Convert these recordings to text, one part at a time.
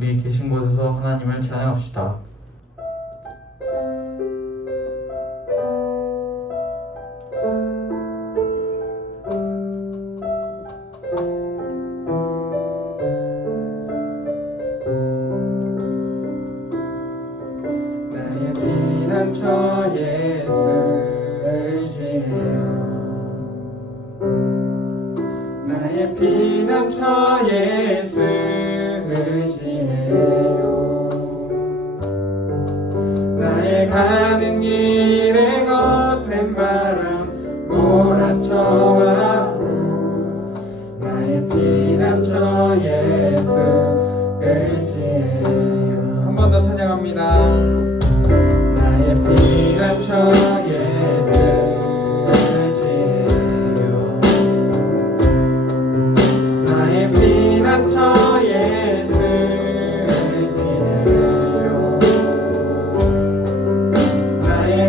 우리 계신 곳에서 하나님을 찬양합시다. 나의 피난처 예수 의지해요. 나의 피난처 예수 의지해요. 나의 가는 길에 거센 바람 몰아쳐와도 나의 피난처 예수 의지해요. 한 번 더 찬양합니다. 나의 피난처 예수 의지해요. 나의 피난처 예수 의지해요. 나의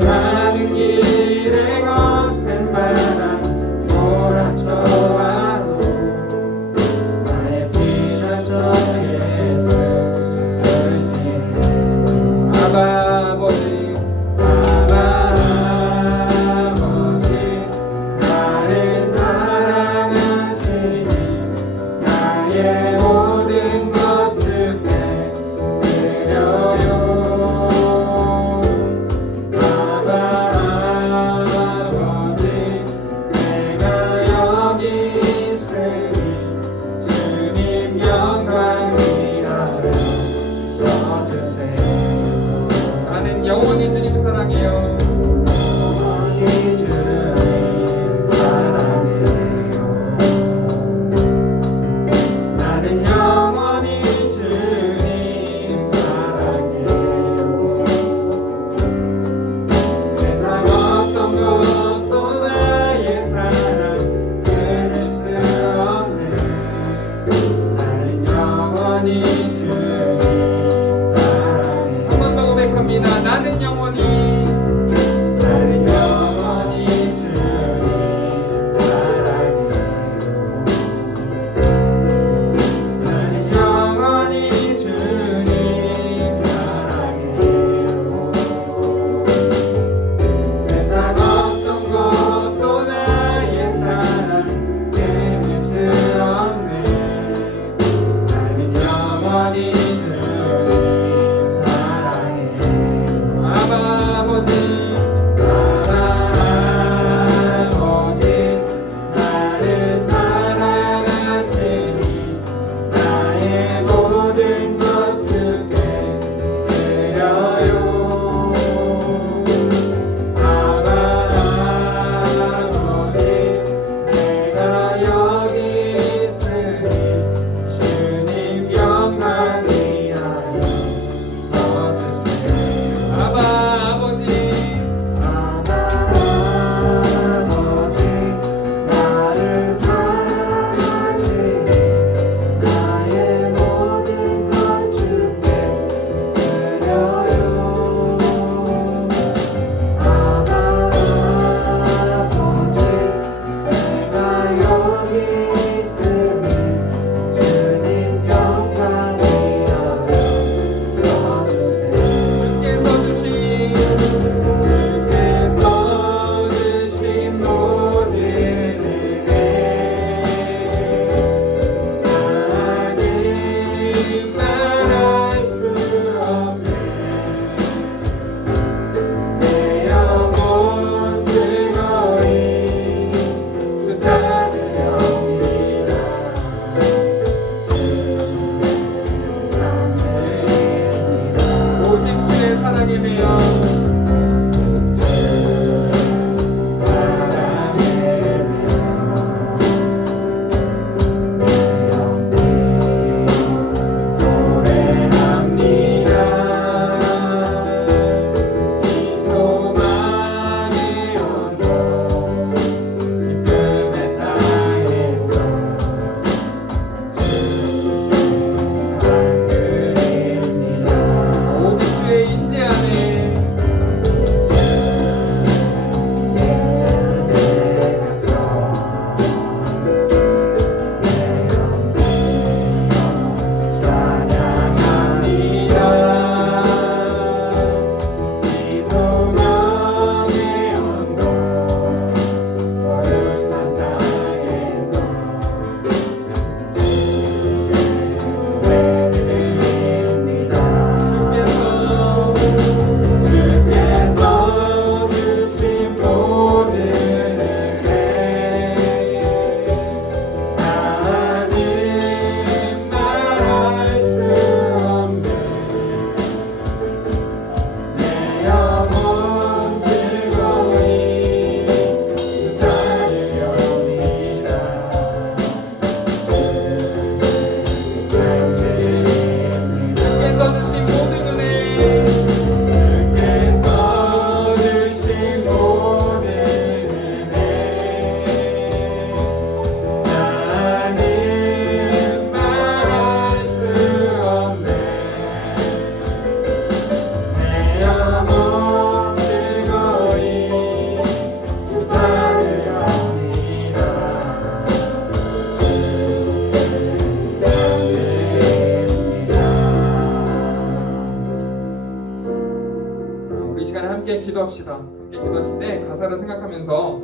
기도합시다. 함께 기도하실 때 가사를 생각하면서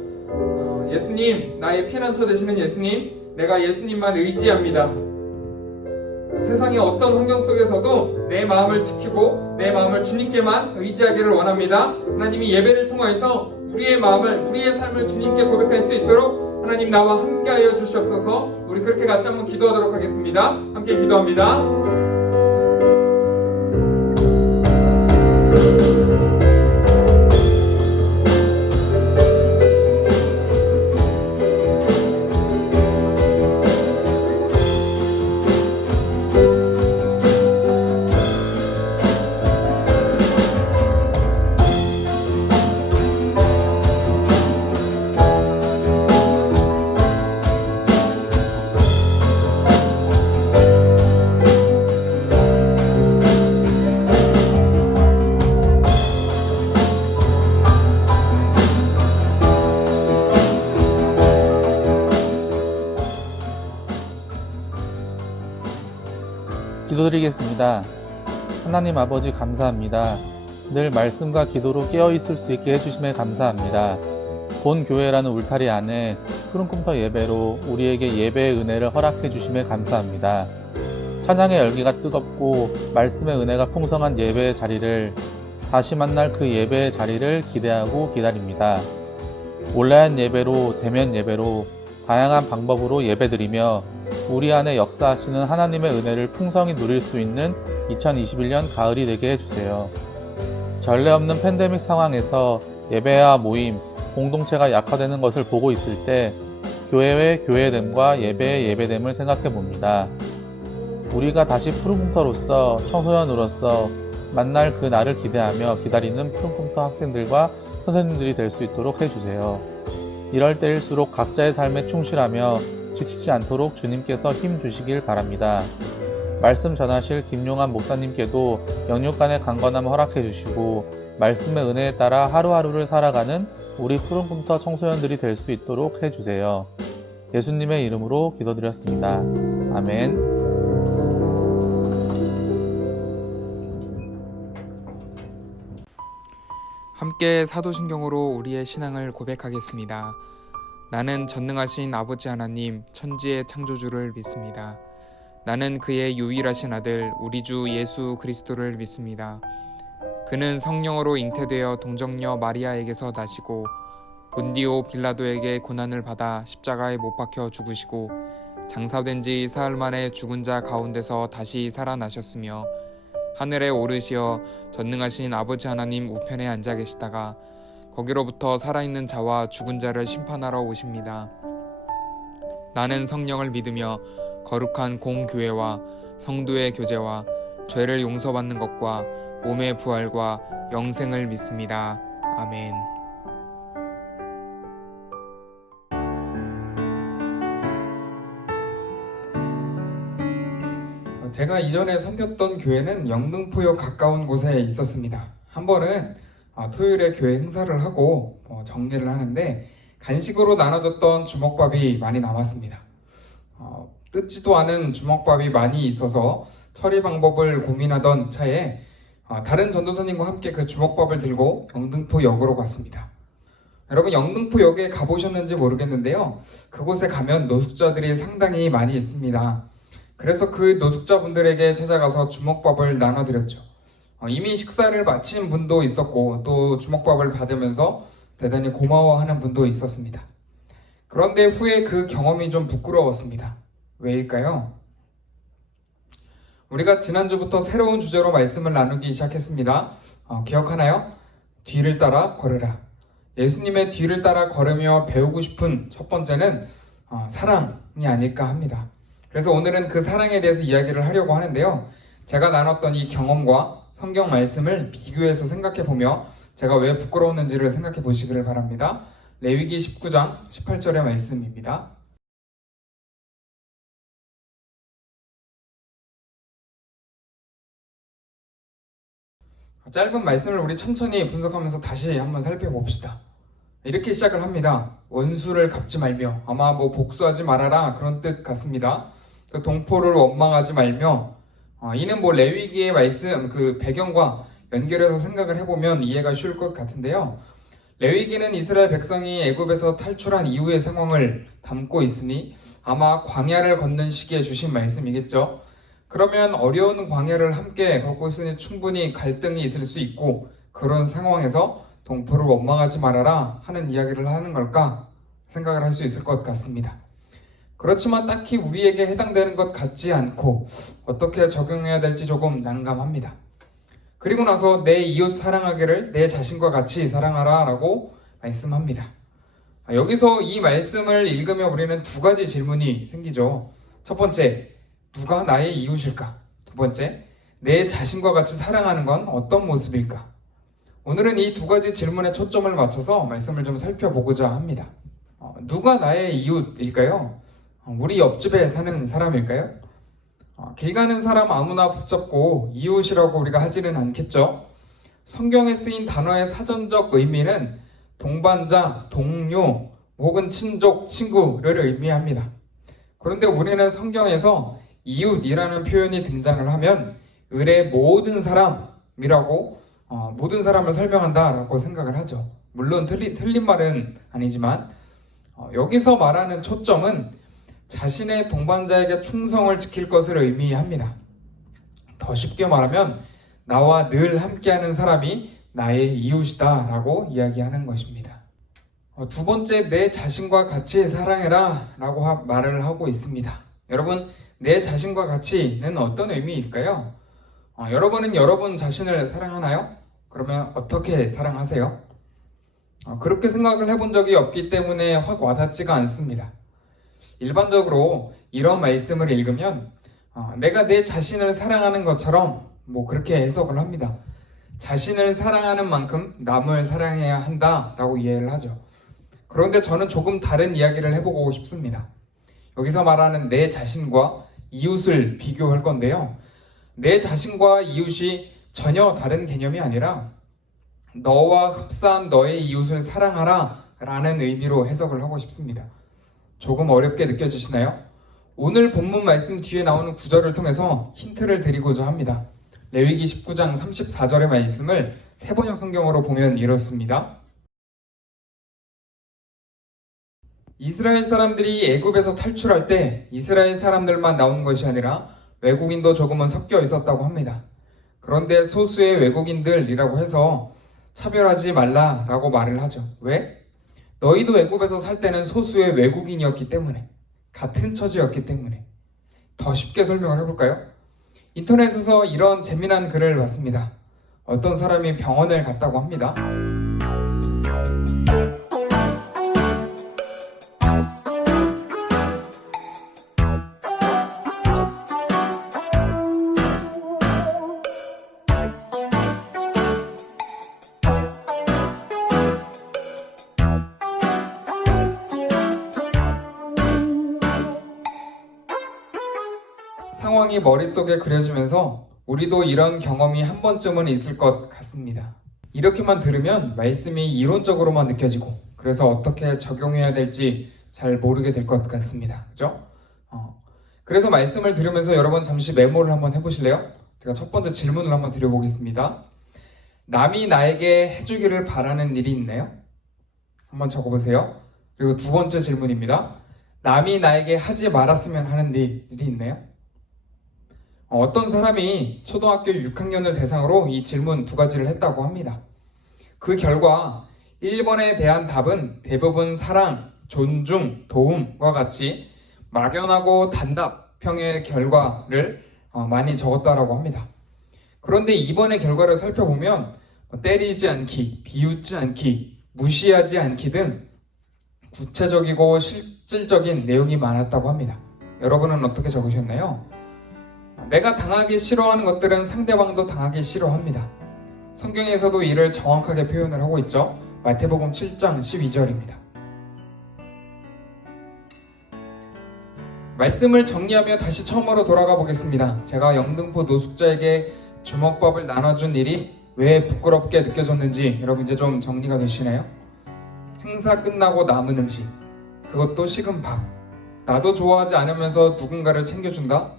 예수님, 나의 피난처 되시는 예수님, 내가 예수님만 의지합니다. 세상의 어떤 환경 속에서도 내 마음을 지키고 내 마음을 주님께만 의지하기를 원합니다. 하나님이 예배를 통하여서 우리의 마음을, 우리의 삶을 주님께 고백할 수 있도록 하나님 나와 함께하여 주시옵소서. 우리 그렇게 같이 한번 기도하도록 하겠습니다. 함께 기도합니다. 기도드리겠습니다. 하나님 아버지 감사합니다. 늘 말씀과 기도로 깨어있을 수 있게 해주심에 감사합니다. 본 교회라는 울타리 안에 푸른 꿈터 예배로 우리에게 예배의 은혜를 허락해 주심에 감사합니다. 찬양의 열기가 뜨겁고 말씀의 은혜가 풍성한 예배의 자리를, 다시 만날 그 예배의 자리를 기대하고 기다립니다. 온라인 예배로, 대면 예배로, 다양한 방법으로 예배드리며 우리 안에 역사하시는 하나님의 은혜를 풍성히 누릴 수 있는 2021년 가을이 되게 해주세요. 전례 없는 팬데믹 상황에서 예배와 모임, 공동체가 약화되는 것을 보고 있을 때 교회의 교회됨과 예배의 예배됨을 생각해 봅니다. 우리가 다시 푸른 꿈터로서, 청소년으로서 만날 그 날을 기대하며 기다리는 푸른 꿈터 학생들과 선생님들이 될 수 있도록 해주세요. 이럴 때일수록 각자의 삶에 충실하며 지치지 않도록 주님께서 힘 주시길 바랍니다. 말씀 전하실 김용환 목사님께도 영육간의 강건함을 허락해 주시고 말씀의 은혜에 따라 하루하루를 살아가는 우리 푸른 꿈터 청소년들이 될 수 있도록 해주세요. 예수님의 이름으로 기도드렸습니다. 아멘. 함께 사도신경으로 우리의 신앙을 고백하겠습니다. 나는 전능하신 아버지 하나님 천지의 창조주를 믿습니다. 나는 그의 유일하신 아들 우리 주 예수 그리스도를 믿습니다. 그는 성령으로 잉태되어 동정녀 마리아에게서 나시고 본디오 빌라도에게 고난을 받아 십자가에 못 박혀 죽으시고 장사된 지 사흘 만에 죽은 자 가운데서 다시 살아나셨으며 하늘에 오르시어 전능하신 아버지 하나님 우편에 앉아 계시다가 거기로부터 살아있는 자와 죽은 자를 심판하러 오십니다. 나는 성령을 믿으며 거룩한 공교회와 성도의 교제와 죄를 용서받는 것과 몸의 부활과 영생을 믿습니다. 아멘. 제가 이전에 섬겼던 교회는 영등포역 가까운 곳에 있었습니다. 한 번은 토요일에 교회 행사를 하고 정리를 하는데 간식으로 나눠줬던 주먹밥이 많이 남았습니다. 뜯지도 않은 주먹밥이 많이 있어서 처리 방법을 고민하던 차에 다른 전도사님과 함께 그 주먹밥을 들고 영등포역으로 갔습니다. 여러분 영등포역에 가보셨는지 모르겠는데요. 그곳에 가면 노숙자들이 상당히 많이 있습니다. 그래서 그 노숙자분들에게 찾아가서 주먹밥을 나눠드렸죠. 이미 식사를 마친 분도 있었고 또 주먹밥을 받으면서 대단히 고마워하는 분도 있었습니다. 그런데 후에 그 경험이 좀 부끄러웠습니다. 왜일까요? 우리가 지난주부터 새로운 주제로 말씀을 나누기 시작했습니다. 기억하나요? 뒤를 따라 걸으라. 예수님의 뒤를 따라 걸으며 배우고 싶은 첫 번째는 사랑이 아닐까 합니다. 그래서 오늘은 그 사랑에 대해서 이야기를 하려고 하는데요. 제가 나눴던 이 경험과 성경 말씀을 비교해서 생각해보며 제가 왜 부끄러웠는지를 생각해 보시기를 바랍니다. 레위기 19장 18절의 말씀입니다. 짧은 말씀을 우리 천천히 분석하면서 다시 한번 살펴봅시다. 이렇게 시작을 합니다. 원수를 갚지 말며, 아마 복수하지 말아라 그런 뜻 같습니다. 동포를 원망하지 말며, 이는 레위기의 말씀 그 배경과 연결해서 생각을 해보면 이해가 쉬울 것 같은데요. 레위기는 이스라엘 백성이 애굽에서 탈출한 이후의 상황을 담고 있으니 아마 광야를 걷는 시기에 주신 말씀이겠죠. 그러면 어려운 광야를 함께 걷고 있으니 충분히 갈등이 있을 수 있고, 그런 상황에서 동포를 원망하지 말아라 하는 이야기를 하는 걸까 생각을 할 수 있을 것 같습니다. 그렇지만 딱히 우리에게 해당되는 것 같지 않고 어떻게 적용해야 될지 조금 난감합니다. 그리고 나서 내 이웃 사랑하기를 내 자신과 같이 사랑하라 라고 말씀합니다. 여기서 이 말씀을 읽으면 우리는 두 가지 질문이 생기죠. 첫 번째, 누가 나의 이웃일까? 두 번째, 내 자신과 같이 사랑하는 건 어떤 모습일까? 오늘은 이 두 가지 질문에 초점을 맞춰서 말씀을 좀 살펴보고자 합니다. 누가 나의 이웃일까요? 우리 옆집에 사는 사람일까요? 길 가는 사람 아무나 붙잡고 이웃이라고 우리가 하지는 않겠죠. 성경에 쓰인 단어의 사전적 의미는 동반자, 동료 혹은 친족, 친구를 의미합니다. 그런데 우리는 성경에서 이웃이라는 표현이 등장을 하면 을의 모든 사람이라고 모든 사람을 설명한다라고 생각을 하죠. 물론 틀린 말은 아니지만 여기서 말하는 초점은 자신의 동반자에게 충성을 지킬 것을 의미합니다. 더 쉽게 말하면 나와 늘 함께하는 사람이 나의 이웃이다 라고 이야기하는 것입니다. 두 번째, 내 자신과 같이 사랑해라 라고 말을 하고 있습니다. 여러분, 내 자신과 같이는 어떤 의미일까요? 여러분은 여러분 자신을 사랑하나요? 그러면 어떻게 사랑하세요? 그렇게 생각을 해본 적이 없기 때문에 확 와닿지가 않습니다. 일반적으로 이런 말씀을 읽으면 내가 내 자신을 사랑하는 것처럼 그렇게 해석을 합니다. 자신을 사랑하는 만큼 남을 사랑해야 한다라고 이해를 하죠. 그런데 저는 조금 다른 이야기를 해보고 싶습니다. 여기서 말하는 내 자신과 이웃을 비교할 건데요. 내 자신과 이웃이 전혀 다른 개념이 아니라 너와 흡사한 너의 이웃을 사랑하라 라는 의미로 해석을 하고 싶습니다. 조금 어렵게 느껴지시나요? 오늘 본문 말씀 뒤에 나오는 구절을 통해서 힌트를 드리고자 합니다. 레위기 19장 34절의 말씀을 세번역 성경으로 보면 이렇습니다. 이스라엘 사람들이 애굽에서 탈출할 때 이스라엘 사람들만 나온 것이 아니라 외국인도 조금은 섞여 있었다고 합니다. 그런데 소수의 외국인들이라고 해서 차별하지 말라라고 말을 하죠. 왜? 너희도 애굽에서 살 때는 소수의 외국인이었기 때문에, 같은 처지였기 때문에. 더 쉽게 설명을 해볼까요? 인터넷에서 이런 재미난 글을 봤습니다. 어떤 사람이 병원을 갔다고 합니다. 상황이 머릿속에 그려지면서 우리도 이런 경험이 한 번쯤은 있을 것 같습니다. 이렇게만 들으면 말씀이 이론적으로만 느껴지고 그래서 어떻게 적용해야 될지 잘 모르게 될 것 같습니다. 그죠? 그래서 말씀을 들으면서 여러분 잠시 메모를 한번 해보실래요? 제가 첫 번째 질문을 한번 드려보겠습니다. 남이 나에게 해주기를 바라는 일이 있나요? 한번 적어보세요. 그리고 두 번째 질문입니다. 남이 나에게 하지 말았으면 하는 일이 있나요? 어떤 사람이 초등학교 6학년을 대상으로 이 질문 두 가지를 했다고 합니다. 그 결과 1번에 대한 답은 대부분 사랑, 존중, 도움과 같이 막연하고 단답형의 결과를 많이 적었다라고 합니다. 그런데 2번의 결과를 살펴보면 때리지 않기, 비웃지 않기, 무시하지 않기 등 구체적이고 실질적인 내용이 많았다고 합니다. 여러분은 어떻게 적으셨나요? 내가 당하기 싫어하는 것들은 상대방도 당하기 싫어합니다. 성경에서도 이를 정확하게 표현을 하고 있죠. 마태복음 7장 12절입니다. 말씀을 정리하며 다시 처음으로 돌아가 보겠습니다. 제가 영등포 노숙자에게 주먹밥을 나눠준 일이 왜 부끄럽게 느껴졌는지 여러분 이제 좀 정리가 되시나요? 행사 끝나고 남은 음식, 그것도 식은 밥, 나도 좋아하지 않으면서 누군가를 챙겨준다?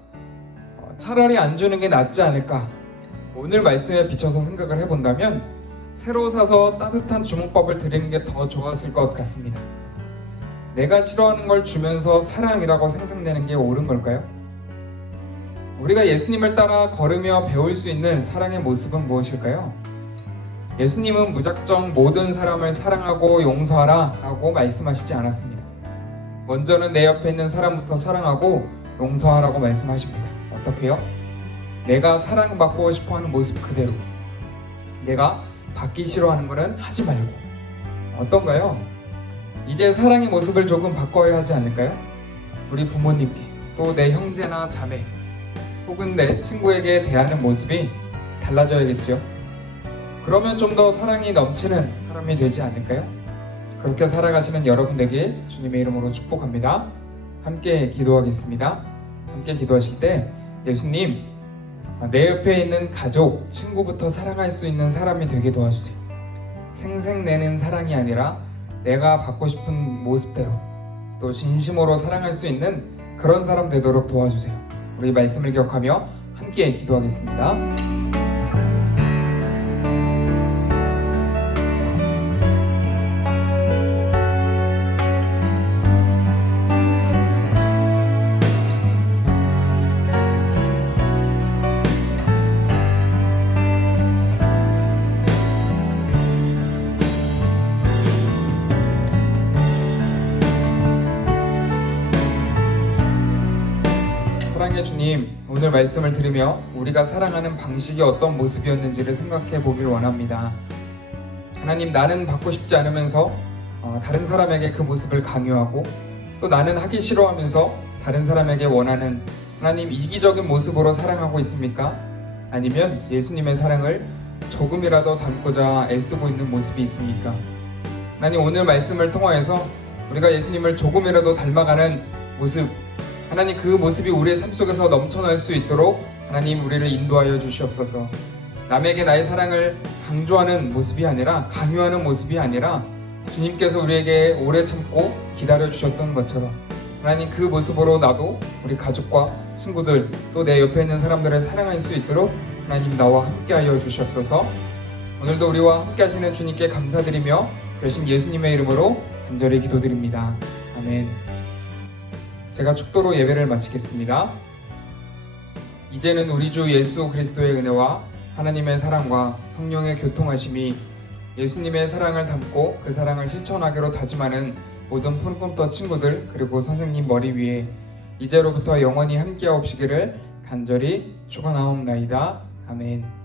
차라리 안 주는 게 낫지 않을까? 오늘 말씀에 비춰서 생각을 해본다면 새로 사서 따뜻한 주먹밥을 드리는 게 더 좋았을 것 같습니다. 내가 싫어하는 걸 주면서 사랑이라고 생각내는 게 옳은 걸까요? 우리가 예수님을 따라 걸으며 배울 수 있는 사랑의 모습은 무엇일까요? 예수님은 무작정 모든 사람을 사랑하고 용서하라 라고 말씀하시지 않았습니다. 먼저는 내 옆에 있는 사람부터 사랑하고 용서하라고 말씀하십니다. 어떻게요? 내가 사랑받고 싶어하는 모습 그대로, 내가 받기 싫어하는 거는 하지 말고. 어떤가요? 이제 사랑의 모습을 조금 바꿔야 하지 않을까요? 우리 부모님께, 또 내 형제나 자매, 혹은 내 친구에게 대하는 모습이 달라져야겠죠. 그러면 좀 더 사랑이 넘치는 사람이 되지 않을까요? 그렇게 살아가시는 여러분 되길 주님의 이름으로 축복합니다. 함께 기도하겠습니다. 함께 기도하실 때 예수님, 내 옆에 있는 가족, 친구부터 사랑할 수 있는 사람이 되게 도와주세요. 생색내는 사랑이 아니라 내가 받고 싶은 모습대로 또 진심으로 사랑할 수 있는 그런 사람 되도록 도와주세요. 우리 말씀을 기억하며 함께 기도하겠습니다. 사랑의 주님, 오늘 말씀을 들으며 우리가 사랑하는 방식이 어떤 모습이었는지를 생각해 보길 원합니다. 하나님, 나는 받고 싶지 않으면서 다른 사람에게 그 모습을 강요하고, 또 나는 하기 싫어하면서 다른 사람에게 원하는 하나님 이기적인 모습으로 사랑하고 있습니까? 아니면 예수님의 사랑을 조금이라도 담고자 애쓰고 있는 모습이 있습니까? 하나님, 오늘 말씀을 통하여서 우리가 예수님을 조금이라도 닮아가는 모습, 하나님 그 모습이 우리의 삶 속에서 넘쳐날 수 있도록 하나님 우리를 인도하여 주시옵소서. 남에게 나의 사랑을 강조하는 모습이 아니라, 강요하는 모습이 아니라 주님께서 우리에게 오래 참고 기다려 주셨던 것처럼 하나님 그 모습으로 나도 우리 가족과 친구들, 또 내 옆에 있는 사람들을 사랑할 수 있도록 하나님 나와 함께하여 주시옵소서. 오늘도 우리와 함께 하시는 주님께 감사드리며 되신 예수님의 이름으로 간절히 기도드립니다. 아멘. 제가 축도로 예배를 마치겠습니다. 이제는 우리 주 예수 그리스도의 은혜와 하나님의 사랑과 성령의 교통하심이 예수님의 사랑을 담고 그 사랑을 실천하기로 다짐하는 모든 푸른꿈터 친구들, 그리고 선생님 머리 위에 이제로부터 영원히 함께하옵시기를 간절히 축원하옵나이다. 아멘.